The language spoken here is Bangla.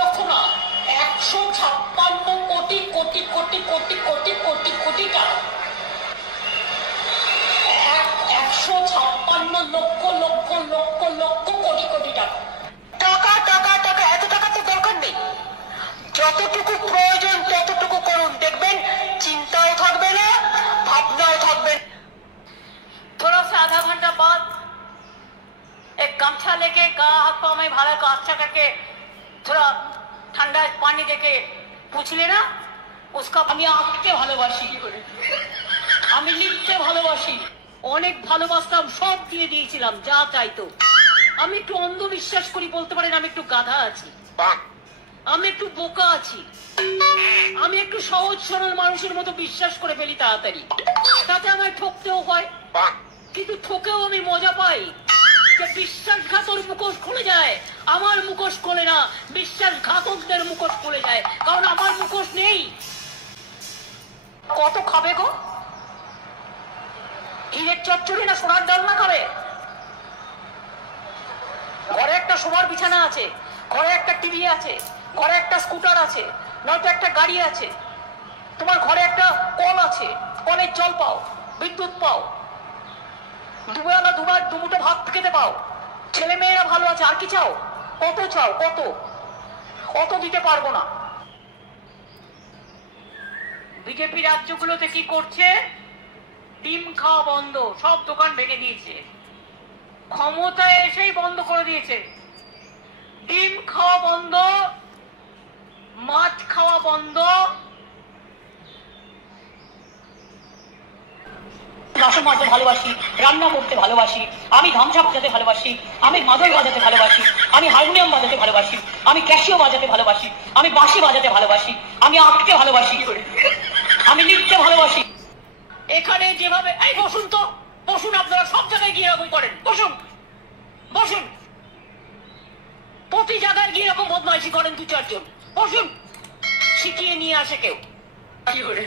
লক্ষ না, 156 কোটি কোটি কোটি কোটি কোটি কোটি কোটি টাকা, 156 লক্ষ লক্ষ লক্ষ লক্ষ কোটি কোটি টাকা। টাকা টাকা টাকা, এত টাকা তো দরকার নেই। যতটুকু প্রয়োজন ততটুকু করুন, দেখবেন চিন্তাও থাকবে না, ভাবনাও থাকবে। थोड़ा सा आधा घंटा बाद एक गमछा लेके हाथ पाँव में भाला को अच्छा करके थोड़ा ठंडा पानी देके पूछ लेना उसका। আমি আঁকতে ভালোবাসি, আমি লিখতে ভালোবাসি, অনেক ভালোবাসতাম, সব দিয়ে দিয়েছিলাম যা চাইতো। আমি একটু অন্ধবিশ্বাস করি বলতে পারেন, আমি একটু গাধা আছি, আমি একটু বোকা আছি, আমি একটু সহজ সরল মানুষের মতো বিশ্বাস করে ফেলি তাড়াতাড়ি, তাতে আমায় ঠকতেও হয়। কিন্তু ঠকেও আমি মজা পাই যে বিশ্বাসঘাতর মুখোশ খুলে যায়, আমার মুখোশ খোলে না, বিশ্বাসঘাতকদের মুখোশ খুলে যায়, কারণ আমার মুখোশ নেই। কত খাবে গো? হিরের চচ্চড়ি না সোনার ডালনা খাবে? ঘরে একটা শোবার বিছানা আছে, ঘরে একটা টিভি আছে, ঘরে একটা স্কুটার আছে, নয়তো একটা গাড়ি আছে, তোমার ঘরে একটা কল আছে, কলের জল পাও, বিদ্যুৎ পাও, দুবেলা দুবার দুমুঠো ভাত খেতে পাও, ছেলে মেয়েরা ভালো আছে, আর কি চাও? কত চাও? কত? অত দিতে পারবো না। বিজেপি রাজ্যগুলোতে কি করছে? ডিম খাওয়া বন্ধ, সব দোকান ভেঙে দিয়েছে, ক্ষমতায় এসেই বন্ধ করে দিয়েছে। ডিম খাওয়া বন্ধ, মাছ খাওয়া বন্ধ, বাসন মাজতে ভালোবাসি, রান্না করতে ভালোবাসি, আমি ধামসা বাজাতে ভালোবাসি, আমি মাদল বাজাতে ভালোবাসি, আমি হারমোনিয়াম বাজাতে ভালোবাসি, আমি ক্যাসিও বাজাতে ভালোবাসি, আমি বাঁশি বাজাতে ভালোবাসি, আমি আঁকতে ভালোবাসি, আমি লিখতে ভালোবাসি। এখানে যেভাবে, এই বসুন তো, বসুন, আপনারা সব জায়গায় গিয়ে এরকম করেন, বসুন বসুন, প্রতি জায়গায় গিয়ে এরকম বদমাইশি করেন দু চারজন, বসুন, শিখিয়ে নিয়ে আসে কেউ। কি করে